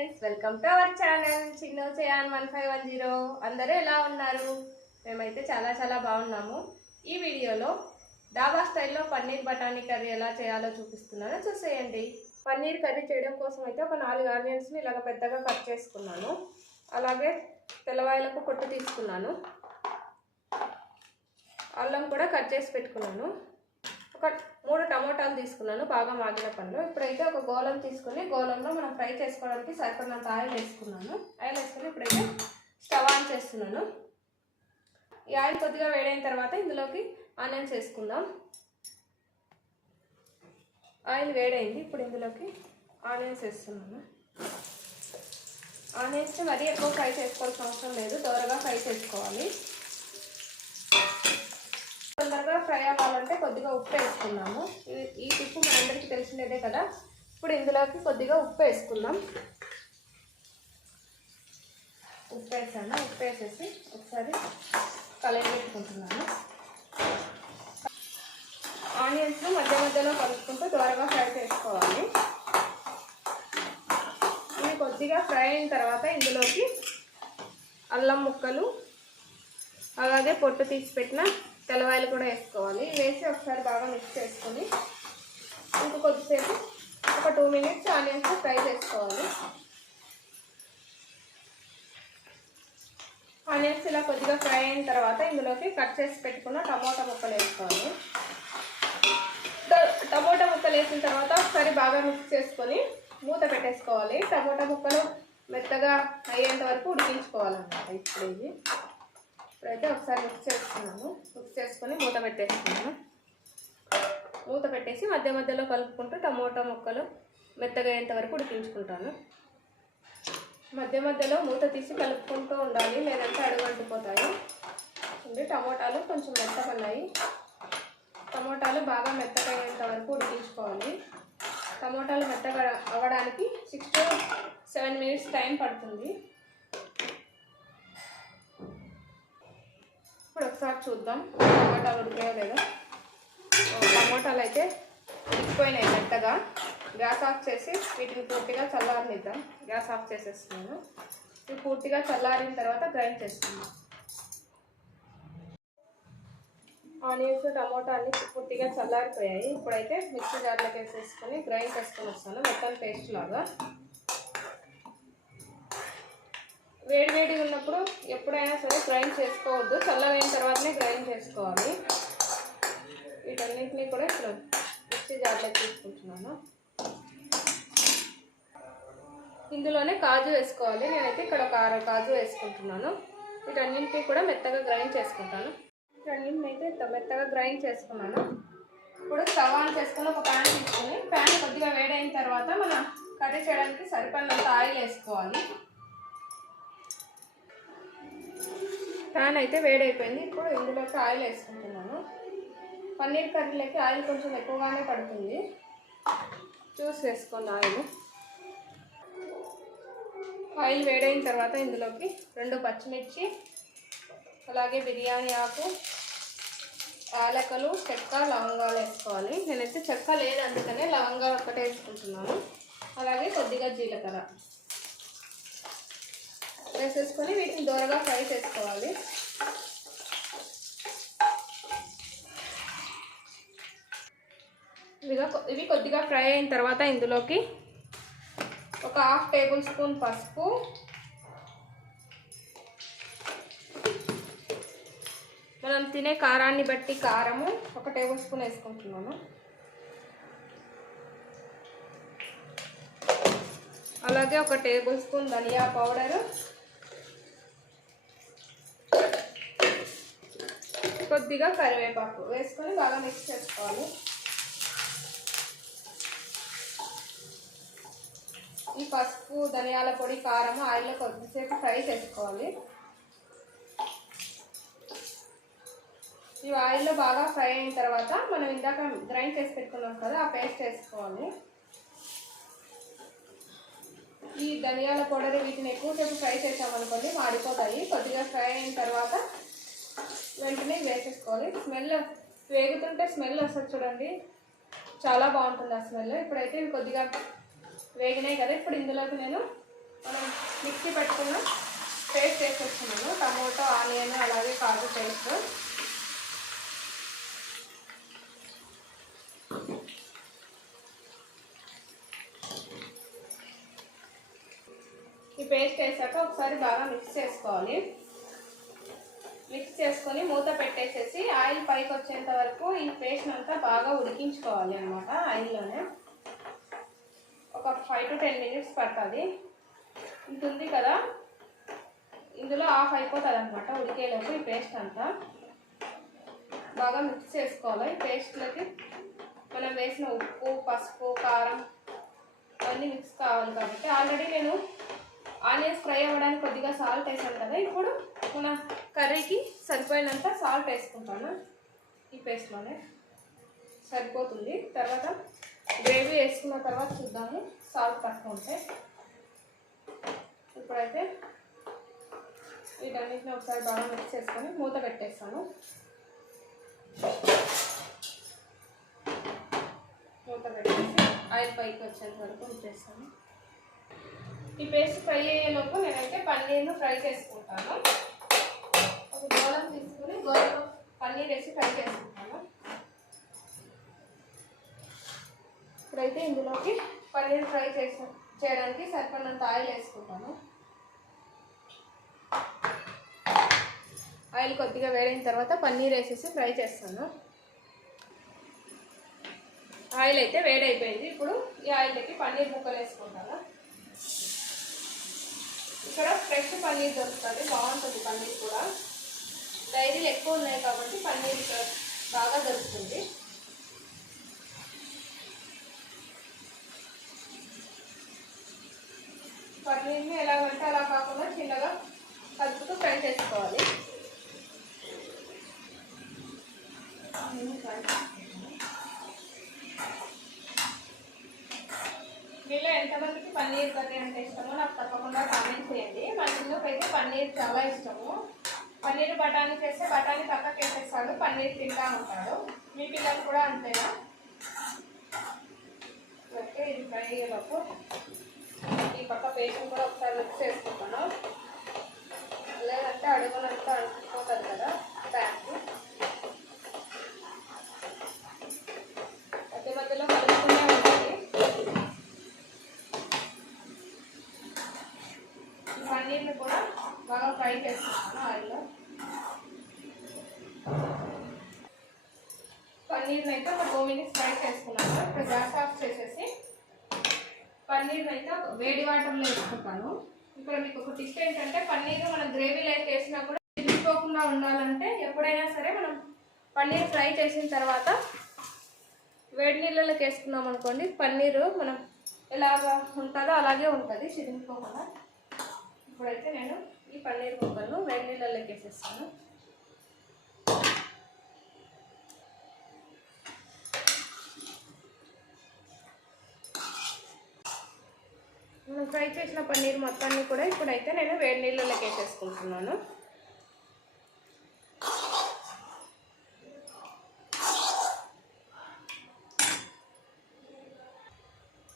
Friends, welcome to our channel Chinnu చేయాన్ 1510. అందరూ ఎలా ఉన్నారు? మేమైతే చాలా బాగున్నాము. ఈ వీడియోలో డాబా స్టైల్లో పన్నీర్ బఠానీ కర్రీ ఎలా చేయాలో చూపిస్తున్నాను, చూసేయండి. పన్నీర్ కర్రీ చేయడం కోసం అయితే ఒక 4 ఆనియన్స్ని ఇలాగ పెద్దగా కట్ చేసుకున్నాను. అలాగే తెల్లవాయలకు పొట్టు తీసుకున్నాను. అల్లం కూడా కట్ చేసి పెట్టుకున్నాను. ఒక 3 టమోటాలు తీసుకున్నాను బాగా మాగిన పండ్లు. ఇప్పుడైతే ఒక గోళం తీసుకుని గోళంలో మనం ఫ్రై చేసుకోవడానికి సరిపడినంత ఆయిల్ వేసుకున్నాను. ఆయిల్ వేసుకుని ఇప్పుడైతే స్టవ్ ఆన్ చేస్తున్నాను. ఈ ఆయిల్ కొద్దిగా వేడైన తర్వాత ఇందులోకి ఆనియన్స్ వేసుకుందాం. ఆయిల్ వేడైంది. ఇప్పుడు ఇందులోకి ఆనియన్స్ వేస్తున్నాను. ఆనియన్స్ మరీ ఎక్కువ ఫ్రై చేసుకోవాల్సిన అవసరం లేదు, దోరగా ఫ్రై చేసుకోవాలి. తొందరగా ఫ్రై అవ్వాలంటే కొద్దిగా ఉప్పు వేసుకున్నాము. ఈ టిప్పు మనందరికీ తెలిసినదే కదా. ఇప్పుడు ఇందులోకి కొద్దిగా ఉప్పు వేసుకుందాం. ఉప్పు వేసాను. ఉప్పు వేసేసి ఒకసారి కలయబెట్టుకుంటున్నాను. ఆనియన్స్ మధ్యలో కలుపుకుంటూ త్వరగా ఫ్రై చేసుకోవాలి. ఇవి కొద్దిగా ఫ్రై అయిన తర్వాత ఇందులోకి అల్లం ముక్కలు అలాగే పొట్టు తీసి పెట్టిన తెల్లవాయలు కూడా వేసుకోవాలి. వేసి ఒకసారి బాగా మిక్స్ చేసుకొని ఇంక కొద్దిసేపు ఒక 2 మినిట్స్ ఆనియన్స్ ఫ్రై చేసుకోవాలి. ఆనియన్స్ ఇలా కొద్దిగా ఫ్రై అయిన తర్వాత ఇందులోకి కట్ చేసి పెట్టుకున్న టమోటా ముక్కలు వేసుకోవాలి. టమోటా ముక్కలు వేసిన తర్వాత ఒకసారి బాగా మిక్స్ చేసుకొని మూత పెట్టేసుకోవాలి. టమోటా ముక్కలు మెత్తగా అయ్యేంత వరకు ఉడికించుకోవాలన్నమాట. ఇప్పుడైతే ఒకసారి మిక్స్ చేస్తున్నాను. మిక్స్ చేసుకొని మూత పెట్టేస్తున్నాను. మూత పెట్టేసి మధ్యలో కలుపుకుంటూ టమోటా ముక్కలు మెత్తగా అయ్యేంత వరకు ఉడికించుకుంటాను. మధ్యలో మూత తీసి కలుపుకుంటూ ఉండాలి, లేదంటే అడుగంటిపోతాయి. టమోటాలు కొంచెం మెత్తగన్నాయి. టమోటాలు బాగా మెత్తగా అయ్యేంత వరకు ఉడికించుకోవాలి. టమోటాలు మెత్తగా అవ్వడానికి 6 to 7 మినిట్స్ టైం పడుతుంది. ఇప్పుడు ఒకసారి చూద్దాం టమాటాలు ఉడికాయో లేదో. టమాటాలు అయితే ఉడికిపోయినాయి మెత్తగా. గ్యాస్ ఆఫ్ చేసి వీటిని పూర్తిగా చల్లారనిద్దాం. గ్యాస్ ఆఫ్ చేసేస్తున్నాను. ఇవి పూర్తిగా చల్లారిన తర్వాత గ్రైండ్ చేస్తున్నాను. ఆనియన్స్ టమోటా అన్ని పూర్తిగా చల్లారిపోయాయి. ఇప్పుడైతే మిక్సీ జార్లోకి వేసేసుకొని గ్రైండ్ చేసుకొని వస్తాను, మొత్తం పేస్ట్ లాగా. వేడి ఉన్నప్పుడు ఎప్పుడైనా సరే గ్రైండ్ చేసుకోవద్దు, చల్లవైన తర్వాతనే గ్రైండ్ చేసుకోవాలి. వీటన్నింటినీ కూడా ఇప్పుడు మిక్సీ జార్లో తీసుకుంటున్నాను. ఇందులోనే కాజు వేసుకోవాలి. నేనైతే ఇక్కడ ఒక 6 కాజు వేసుకుంటున్నాను. వీటన్నింటినీ కూడా మెత్తగా గ్రైండ్ చేసుకుంటాను. వీటన్నింటిని అయితే మెత్తగా గ్రైండ్ చేసుకున్నాను. ఇప్పుడు స్టవ్ ఆన్ చేసుకుని ఒక ప్యాన్ తీసుకుని ప్యాన్ కొద్దిగా వేడైన తర్వాత మన కర్రీ చేయడానికి సరిపడినంత ఆయిల్ వేసుకోవాలి. ప్యాన్ అయితే వేడైపోయింది. ఇప్పుడు ఇందులోకి ఆయిల్ వేసుకుంటున్నాను. పన్నీర్ కర్రీలోకి ఆయిల్ కొంచెం ఎక్కువగానే పడుతుంది, చూసి వేసుకోండి. ఆయిల్ వేడైన తర్వాత ఇందులోకి 2 పచ్చిమిర్చి, అలాగే బిర్యానీ ఆకు, యాలకులు, చెక్క, లవంగాలు వేసుకోవాలి. నేనైతే చెక్క లేదు, అందుకనే లవంగాలు ఒక్కటే వేసుకుంటున్నాను. అలాగే కొద్దిగా జీలకర్ర వేసేసుకొని వీటిని దూరగా ఫ్రై చేసుకోవాలి. ఇవి కొద్దిగా ఫ్రై అయిన తర్వాత ఇందులోకి ఒక 1/2 టేబుల్ స్పూన్ పసుపు, మనం తినే కారాన్ని బట్టి కారము 1 టేబుల్ స్పూన్ వేసుకుంటున్నాను. అలాగే 1 టేబుల్ స్పూన్ ధనియా పౌడరు, కొద్దిగా కరివేపాకు వేసుకొని బాగా మిక్స్ చేసుకోవాలి. ఈ పసుపు, ధనియాల పొడి, కారము ఆయిల్లో కొద్దిసేపు ఫ్రై చేసుకోవాలి. ఈ ఆయిల్లో బాగా ఫ్రై అయిన తర్వాత మనం ఇందాక గ్రైండ్ చేసి పెట్టుకున్నాం కదా, ఆ పేస్ట్ వేసుకోవాలి. ఈ ధనియాల పౌడర్ వీటిని ఎక్కువసేపు ఫ్రై చేసామనుకోండి మాడిపోతాయి. కొద్దిగా ఫ్రై అయిన తర్వాత వెంటనే వేసేసుకోవాలి. స్మెల్ వేగుతుంటే స్మెల్ వస్తుంది చూడండి, చాలా బాగుంటుంది ఆ స్మెల్. ఇప్పుడైతే ఇవి కొద్దిగా వేగినాయి కదా. ఇప్పుడు ఇందులోకి నేను మనం మిక్సీ పెట్టుకున్న పేస్ట్ వేసేస్తున్నాను. టమోటో, ఆనియన్ అలాగే కాజు పేస్ట్. ఈ పేస్ట్ వేసాక ఒకసారి బాగా మిక్స్ చేసుకోవాలి. మిక్స్ చేసుకొని మూత పెట్టేసేసి ఆయిల్ పైకి వచ్చేంత వరకు ఈ పేస్ట్ అంతా బాగా ఉడికించుకోవాలి అన్నమాట. ఆయిల్లోనే ఒక 5 to 10 minutes పడుతుంది. ఇంత ఉంది కదా, ఇందులో ఆఫ్ అయిపోతుంది అనమాట ఉడికేలోపు. ఈ పేస్ట్ అంతా బాగా మిక్స్ చేసుకోవాలి. ఈ పేస్ట్లోకి మనం వేసిన ఉప్పు, పసుపు, కారం అన్నీ మిక్స్ కావాలి కాబట్టి ఆల్రెడీ నేను ఆనియన్స్ ఫ్రై అవ్వడానికి కొద్దిగా సాల్ట్ వేసాను కదా. ఇప్పుడు మన కర్రీకి సరిపోయినంత సాల్ట్ వేసుకుంటాను. ఈ పేస్ట్లోనే సరిపోతుంది. తర్వాత గ్రేవీ వేసుకున్న తర్వాత చూద్దాము సాల్ట్ తక్కువ ఉంటే. ఇప్పుడైతే వీటన్నిటిని ఒకసారి బాగా మిక్స్ చేసుకొని మూత పెట్టేస్తాను. మూత పెట్టేసి ఆయిల్ పైకి వచ్చేంత వరకు ఉంచేస్తాను. ఈ పేస్ట్ ఫ్రై అయ్యేలోపు నేనైతే పన్నీర్ను ఫ్రై చేసుకుంటాను. ఒక గోళం తీసుకుని గోళంలో పన్నీర్ వేసి ఫ్రై చేసుకుంటాను. ఇప్పుడైతే ఇందులోకి పన్నీర్ ఫ్రై చేయడానికి సరిపడినంత ఆయిల్ వేసుకుంటాను. ఆయిల్ కొద్దిగా వేడైన తర్వాత పన్నీర్ వేసేసి ఫ్రై చేస్తాను. ఆయిల్ అయితే వేడైపోయింది. ఇప్పుడు ఈ ఆయిల్లోకి పన్నీర్ ముక్కలు వేసుకుంటాను. ఇక్కడ ఫ్రెష్ పన్నీర్ దొరుకుతుంది, బాగుంటుంది పన్నీర్ కూడా. డైరీలు ఎక్కువ ఉన్నాయి కాబట్టి పన్నీర్ బాగా దొరుకుతుంది. పన్నీర్ని ఎలాగంటే అలా కాకుండా చిన్నగా కలుపుతూ ఫ్రై చేసుకోవాలి. మీలో ఎంతమందికి పన్నీర్ కర్రీ అంటే ఇష్టమో నాకు తప్పకుండా కామెంట్ చేయండి. మా చిన్నకైతే పన్నీర్ చాలా ఇష్టము. పన్నీర్ బఠానీ చేస్తే బఠానీ పక్కకి వేసేస్తాడు, పన్నీర్ తింటా ఉంటాడు. మీ పిల్లలు కూడా అంతేనా? ఓకే, ఇది ఫ్రై అయ్యేలోపు ఈ పక్క పేస్ట్ కూడా ఒకసారి మిక్స్ చేసుకుంటాను. లేదంటే అడుగునంతా అంటుకుపోతుంది కదా ప్యాన్కి. మధ్య మధ్యలో కలుపుతూనే ఉంటుంది. ఈ పన్నీర్ని కూడా బాగా ఫ్రై చేసుకుంటాను ఆయిల్లో. పన్నీర్ని అయితే ఒక 2 minutes ఫ్రై చేసుకున్నాను. ఇప్పుడు గ్యాస్ ఆఫ్ చేసేసి పన్నీర్ని అయితే వేడి వాటర్లో వేసుకుంటాను. ఇక్కడ మీకు ఒక టిప్ ఏంటంటే, పన్నీర్ మనం గ్రేవీలో వేసినా కూడా చిరిగిపోకుండా ఉండాలంటే ఎప్పుడైనా సరే మనం పన్నీర్ ఫ్రై చేసిన తర్వాత వేడి నీళ్ళలోకి వేసుకున్నాం అనుకోండి, పన్నీరు మనం ఎలాగా ఉంటుందో అలాగే ఉంటుంది, చిరిగిపోకుండా. ఇప్పుడైతే నేను ఈ పన్నీర్ ముక్కలను వేడి నీళ్ళలోకి వేసేస్తాను. మనం ఫ్రై చేసిన పన్నీర్ మొత్తాన్ని కూడా ఇప్పుడైతే నేను వేడి నీళ్ళలోకి వేసేసుకుంటున్నాను.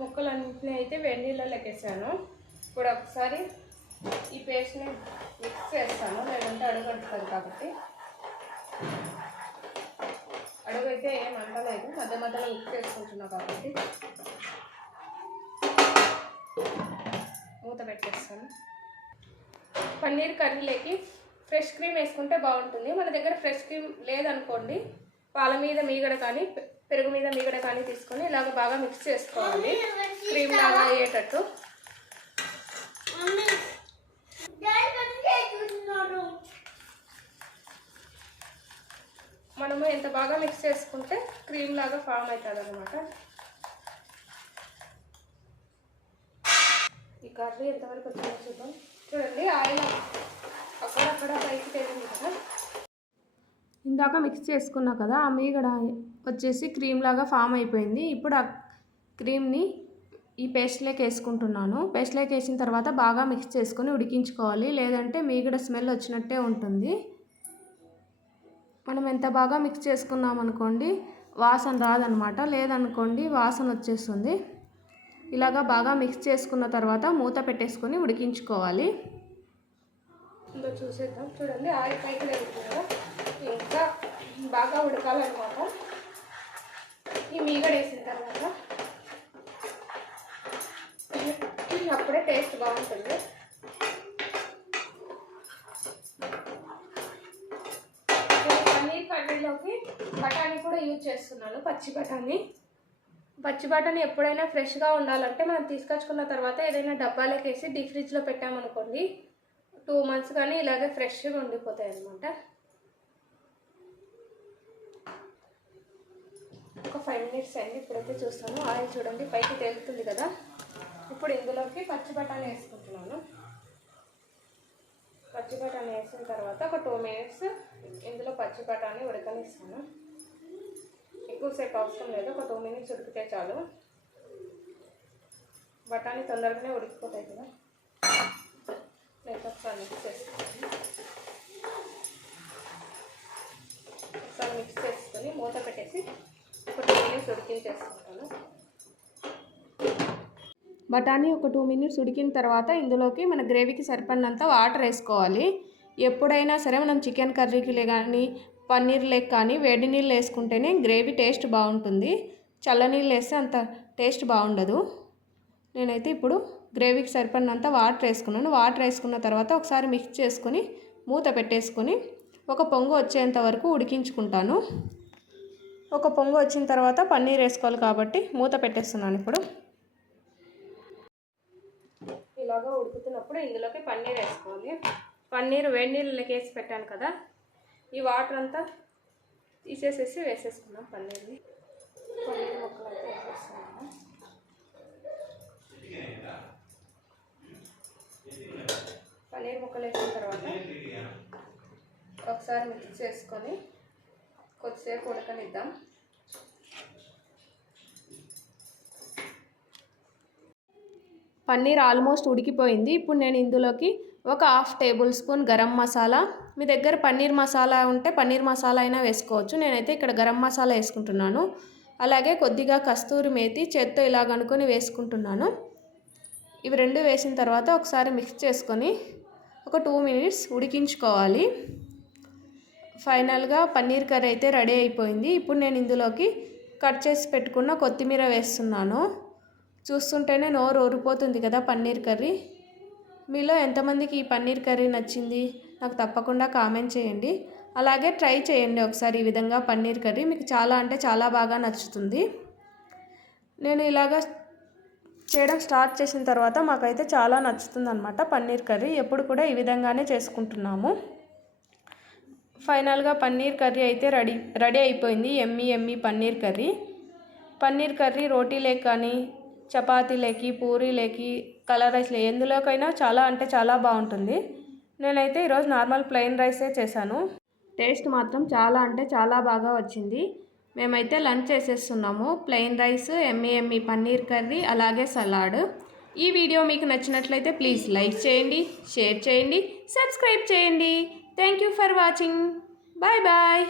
ముక్కలన్నింటినీ అయితే వేడి నీళ్ళలోకి వేసాను. ఇప్పుడు ఒకసారి ఈ పేస్ట్ని మిక్స్ చేస్తాను, లేదంటే అడుగు అంటుతుంది కాబట్టి. అడుగు అయితే ఏం అంటలేదు, మధ్య మధ్యలో మిక్స్ చేసుకుంటున్నా కాబట్టి మూత పెట్టేస్తాను. పన్నీర్ కర్రీలోకి ఫ్రెష్ క్రీమ్ వేసుకుంటే బాగుంటుంది. మన దగ్గర ఫ్రెష్ క్రీమ్ లేదనుకోండి, పాల మీద మీగడ కానీ పెరుగు మీద మీగడ కానీ తీసుకొని ఇలాగ బాగా మిక్స్ చేసుకోవాలి, క్రీమ్ లాగా అయ్యేటట్టు. మనము ఎంత బాగా మిక్స్ చేసుకుంటే క్రీమ్ లాగా ఫామ్ అవుతుంది అన్నమాట. ఈ కర్రీ ఎంతవరకు వచ్చిందో చూద్దాం. చూడండి, ఆయిల్ అక్కడక్కడ పైకి తేలింది కదా. ఇందాక మిక్స్ చేసుకున్నా కదా, ఆ మీగడ వచ్చేసి క్రీమ్ లాగా ఫామ్ అయిపోయింది. ఇప్పుడు ఆ క్రీమ్ని ఈ పేస్ట్లోకి వేసుకుంటున్నాను. పేస్ట్లోకి వేసిన తర్వాత బాగా మిక్స్ చేసుకొని ఉడికించుకోవాలి, లేదంటే మీగడ స్మెల్ వచ్చినట్టే ఉంటుంది. మనం ఎంత బాగా మిక్స్ చేసుకున్నాం అనుకోండి వాసన రాదనమాట, లేదనుకోండి వాసన వచ్చేస్తుంది. ఇలాగా బాగా మిక్స్ చేసుకున్న తర్వాత మూత పెట్టేసుకొని ఉడికించుకోవాలి. ఇందులో చూసేద్దాం. చూడండి ఆయిల్ పైకి లేదు కదా, ఇంకా బాగా ఉడకాలన్నమాట. ఈ మీగడ వేసిన తర్వాత అప్పుడే టేస్ట్ బాగుంటుంది. నేను పన్నీర్ కర్రీలోకి బఠానీ కూడా యూజ్ చేస్తున్నాను, పచ్చి బఠానీ. పచ్చి బఠానీ ఎప్పుడైనా ఫ్రెష్గా ఉండాలంటే మనం తీసుకొచ్చుకున్న తర్వాత ఏదైనా డబ్బాలోకి వేసి డీప్ ఫ్రిడ్జ్లో పెట్టామనుకోండి 2 months కానీ ఇలాగే ఫ్రెష్గా ఉండిపోతాయి అన్నమాట. ఒక 5 minutes అయింది. ఇప్పుడైతే చూస్తాను. ఆయిల్ చూడండి పైకి తేలుతుంది కదా. ఇప్పుడు ఇందులోకి పచ్చి బఠానీ వేసుకుంటున్నాను. పచ్చి బఠానీ వేసిన తర్వాత ఒక 2 minutes ఇందులో పచ్చి బఠానీ ఉడకనిస్తాను. ఎక్కువసేపు అవసరం లేదు, ఒక 2 minutes ఉడికితే చాలు. బఠానీ తొందరగానే ఉడికిపోతాయి కదా. ఒకసారి మిక్స్ చేసుకొని మూత పెట్టేసి ఒక 2 minutes ఉడికించేసుకుంటాను. బఠానీ ఒక 2 minutes ఉడికిన తర్వాత ఇందులోకి మన గ్రేవీకి సరిపడినంత వాటర్ వేసుకోవాలి. ఎప్పుడైనా సరే మనం చికెన్ కర్రీకి కానీ పన్నీర్ లేక్ కానీ వేడి నీళ్ళు వేసుకుంటేనే గ్రేవీ టేస్ట్ బాగుంటుంది. చల్లనీళ్ళు వేస్తే అంత టేస్ట్ బాగుండదు. నేనైతే ఇప్పుడు గ్రేవీకి సరిపడినంత వాటర్ వేసుకున్నాను. వాటర్ వేసుకున్న తర్వాత ఒకసారి మిక్స్ చేసుకొని మూత పెట్టేసుకొని ఒక పొంగు వచ్చేంత వరకు ఉడికించుకుంటాను. ఒక పొంగు వచ్చిన తర్వాత పన్నీర్ వేసుకోవాలి కాబట్టి మూత పెట్టేస్తున్నాను. ఇప్పుడు ఇలాగా ఉడుకుతున్నప్పుడు ఇందులోకి పన్నీర్ వేసుకోవాలి. పన్నీర్ వేడి నీళ్ళకి వేసి పెట్టాను కదా, ఈ వాటర్ అంతా తీసేసేసి వేసేసుకున్నాం. పన్నీర్ ముక్కలు అయితే వేసేస్తున్నాను. పన్నీర్ ముక్కలు వేసిన తర్వాత ఒకసారి మిక్స్ చేసుకొని కొద్దిసేపు ఉడకనిద్దాం. పన్నీర్ ఆల్మోస్ట్ ఉడికిపోయింది. ఇప్పుడు నేను ఇందులోకి ఒక 1/2 tablespoon గరం మసాలా, మీ దగ్గర పన్నీర్ మసాలా ఉంటే పన్నీర్ మసాలా అయినా వేసుకోవచ్చు. నేనైతే ఇక్కడ గరం మసాలా వేసుకుంటున్నాను. అలాగే కొద్దిగా కస్తూరి మేతి చేత్తో ఇలాగ అనుకొని వేసుకుంటున్నాను. ఇవి 2 వేసిన తర్వాత ఒకసారి మిక్స్ చేసుకొని ఒక 2 minutes ఉడికించుకోవాలి. ఫైనల్గా పన్నీర్ కర్రీ అయితే రెడీ అయిపోయింది. ఇప్పుడు నేను ఇందులోకి కట్ చేసి పెట్టుకున్న కొత్తిమీర వేస్తున్నాను. చూస్తుంటేనే నోరు ఊరిపోతుంది కదా పన్నీర్ కర్రీ. మీలో ఎంతమందికి ఈ పన్నీర్ కర్రీ నచ్చింది నాకు తప్పకుండా కామెంట్ చేయండి. అలాగే ట్రై చేయండి ఒకసారి ఈ విధంగా పన్నీర్ కర్రీ, మీకు చాలా అంటే చాలా బాగా నచ్చుతుంది. నేను ఇలాగా చేయడం స్టార్ట్ చేసిన తర్వాత మాకైతే చాలా నచ్చుతుంది అన్నమాట పన్నీర్ కర్రీ. ఎప్పుడు కూడా ఈ విధంగానే చేసుకుంటున్నాము. ఫైనల్గా పన్నీర్ కర్రీ అయితే రెడీ అయిపోయింది. ఎమ్మీ పన్నీర్ కర్రీ. పన్నీర్ కర్రీ రోటీలేకి కానీ చపాతీలేకి పూరీలేకి కలర్ రైస్లో ఎందులోకైనా చాలా అంటే చాలా బాగుంటుంది. నేనైతే ఈరోజు నార్మల్ ప్లెయిన్ రైసే చేశాను. టేస్ట్ మాత్రం చాలా అంటే చాలా బాగా వచ్చింది. మేమైతే లంచ్ చేసేస్తున్నాము. ప్లెయిన్ రైస్, ఎమ్మీ పన్నీర్ కర్రీ, అలాగే సలాడ్. ఈ వీడియో మీకు నచ్చినట్లయితే ప్లీజ్ లైక్ చేయండి, షేర్ చేయండి, సబ్స్క్రైబ్ చేయండి. Thank you for watching. Bye bye.